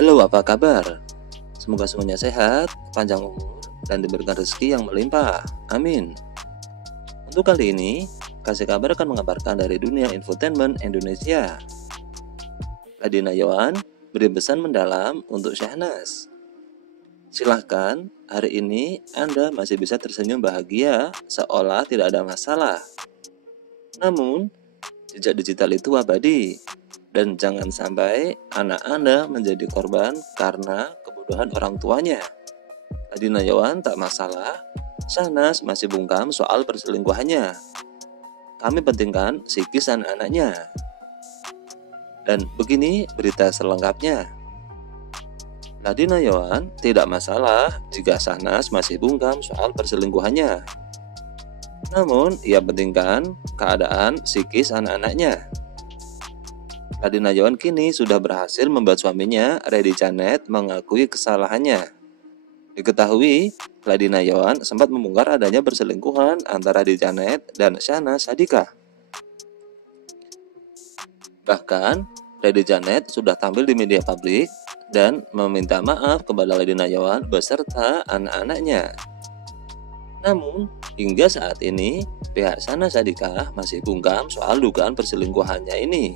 Halo, apa kabar? Semoga semuanya sehat, panjang umur, dan diberikan rezeki yang melimpah. Amin. Untuk kali ini, Kasih Kabar akan mengabarkan dari dunia infotainment Indonesia. Ladina Yohan beri pesan mendalam untuk Syahnas. Silahkan, hari ini Anda masih bisa tersenyum bahagia seolah tidak ada masalah. Namun, jejak digital itu abadi. Dan jangan sampai anak Anda menjadi korban karena kebodohan orang tuanya. Ladina Yohan tak masalah, Syahnas masih bungkam soal perselingkuhannya. Kami pentingkan psikis anak-anaknya. Dan begini berita selengkapnya. Ladina Yohan tidak masalah jika Syahnas masih bungkam soal perselingkuhannya. Namun, ia pentingkan keadaan psikis anak-anaknya. Ladina Yohan kini sudah berhasil membuat suaminya, Reddy Janet, mengakui kesalahannya. Diketahui, Ladina Yohan sempat membongkar adanya perselingkuhan antara Reddy Janet dan Syahnas Sadiqah. Bahkan, Reddy Janet sudah tampil di media publik dan meminta maaf kepada Ladina Yohan beserta anak-anaknya. Namun, hingga saat ini, pihak Syahnas Sadiqah masih bungkam soal dugaan perselingkuhannya ini.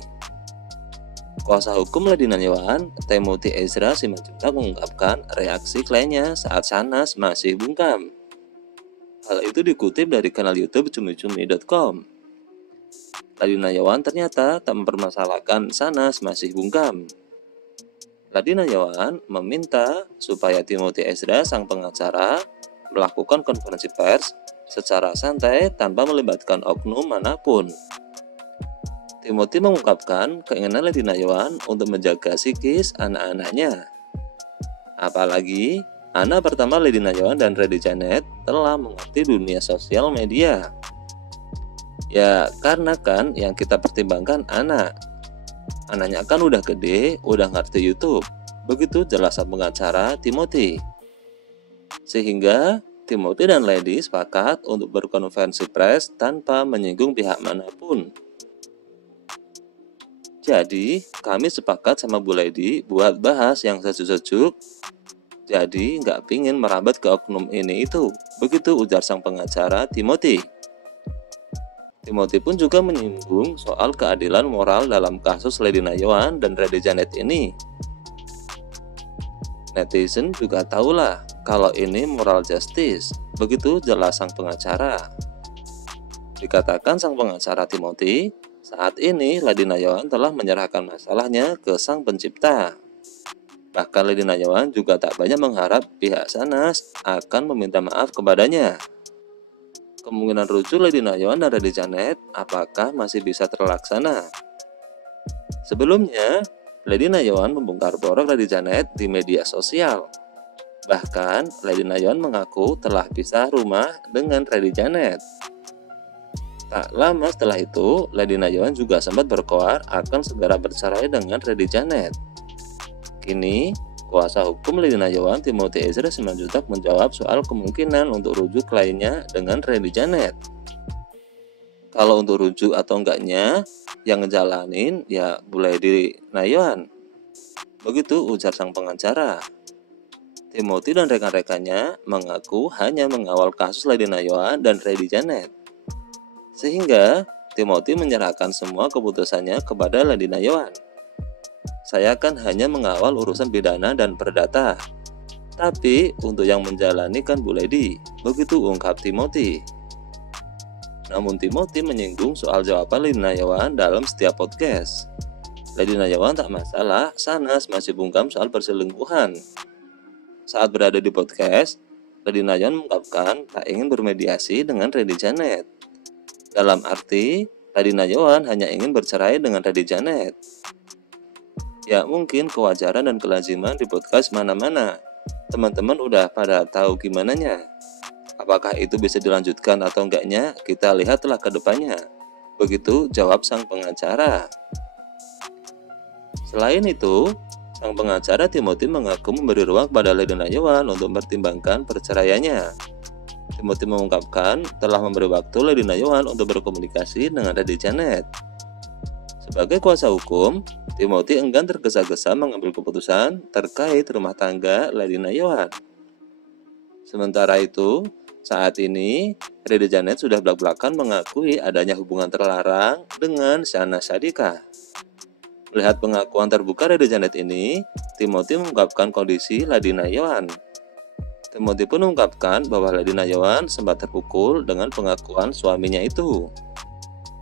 Kuasa hukum Ladina Yohan, Timothy Ezra Simanjuntak, mengungkapkan reaksi kliennya saat Syahnas masih bungkam. Hal itu dikutip dari kanal YouTube cumi-cumi.com. Ladina Yohan ternyata tak mempermasalahkan Syahnas masih bungkam. Ladina Yohan meminta supaya Timothy Ezra, sang pengacara, melakukan konferensi pers secara santai tanpa melibatkan oknum manapun. Timothy mengungkapkan keinginan Ladina Yohan untuk menjaga psikis anak-anaknya. Apalagi, anak pertama Ladina Yohan dan Reddy Janet telah mengerti dunia sosial media. Ya, karena kan yang kita pertimbangkan anak. Anaknya kan udah gede, udah ngerti YouTube. Begitu jelas sang pengacara Timothy. Sehingga, Timothy dan Lady sepakat untuk berkonferensi pers tanpa menyinggung pihak manapun. Jadi, kami sepakat sama Bu Lady buat bahas yang sejuk-sejuk. Jadi, nggak pingin merambat ke oknum ini itu. Begitu ujar sang pengacara Timothy. Timothy pun juga menyinggung soal keadilan moral dalam kasus Ladina Yohan dan Reddy Janet ini. Netizen juga tahulah kalau ini moral justice. Begitu jelas sang pengacara. Dikatakan sang pengacara Timothy, saat ini Ladina Yohan telah menyerahkan masalahnya ke sang pencipta. Bahkan Ladina Yohan juga tak banyak mengharap pihak Syahnas akan meminta maaf kepadanya. Kemungkinan rujuk Ladina Yohan dan Reddy Janet apakah masih bisa terlaksana? Sebelumnya, Ladina Yohan membongkar borok Reddy Janet di media sosial. Bahkan, Ladina Yohan mengaku telah pisah rumah dengan Reddy Janet. Tak lama setelah itu, Ladina Yohan juga sempat berkoar akan segera bercerai dengan Reddy Janet. Kini, kuasa hukum Ladina Yohan, Timothy Ezra Simanjuntak, menjawab soal kemungkinan untuk rujuk kliennya dengan Reddy Janet. Kalau untuk rujuk atau enggaknya, yang ngejalanin ya Bu Ladina Yohan. Begitu ujar sang pengacara. Timothy dan rekan-rekannya mengaku hanya mengawal kasus Ladina Yohan dan Reddy Janet. Sehingga Timothy menyerahkan semua keputusannya kepada Ladina Yohan. Saya kan hanya mengawal urusan pidana dan perdata. Tapi untuk yang menjalani kan Bu Lady. Begitu ungkap Timothy. Namun Timothy menyinggung soal jawaban Ladina Yohan dalam setiap podcast. Ladina Yohan tak masalah, Syahnas masih bungkam soal perselingkuhan. Saat berada di podcast, Ladina Yohan mengungkapkan tak ingin bermediasi dengan Reddy Janet. Dalam arti, Ladina Yohan hanya ingin bercerai dengan Reddy Janet. Ya, mungkin kewajaran dan kelaziman di podcast mana-mana. Teman-teman udah pada tahu gimananya. Apakah itu bisa dilanjutkan atau enggaknya, kita lihatlah ke depannya. Begitu jawab sang pengacara. Selain itu, sang pengacara Timothy mengaku memberi ruang kepada Ladina Yohan untuk mempertimbangkan perceraiannya. Timothy mengungkapkan telah memberi waktu Ladina Yohan untuk berkomunikasi dengan Reddy Janet. Sebagai kuasa hukum, Timothy enggan tergesa-gesa mengambil keputusan terkait rumah tangga Lady Nayawan. Sementara itu, saat ini Lady Janet sudah belak-belakan mengakui adanya hubungan terlarang dengan Syahnaz Sadiqah. Melihat pengakuan terbuka Lady Janet ini, Timothy mengungkapkan kondisi Lady Nayawan. Timothy pun mengungkapkan bahwa Lady Nayawan sempat terpukul dengan pengakuan suaminya itu.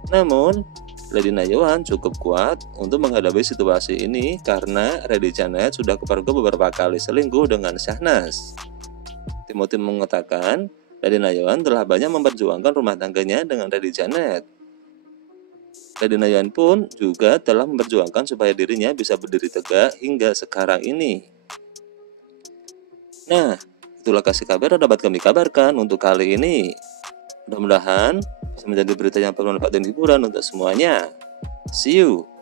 Namun, Lady Nayawan cukup kuat untuk menghadapi situasi ini karena Lady Janet sudah kepergok beberapa kali selingkuh dengan Syahnaz. Timothy mengatakan, Lady Nayawan telah banyak memperjuangkan rumah tangganya dengan Lady Janet. Lady Nayawan pun juga telah memperjuangkan supaya dirinya bisa berdiri tegak hingga sekarang ini. Nah, itulah kasih kabar yang dapat kami kabarkan untuk kali ini. Mudah-mudahan bisa menjadi berita yang bermanfaat dan hiburan untuk semuanya. See you!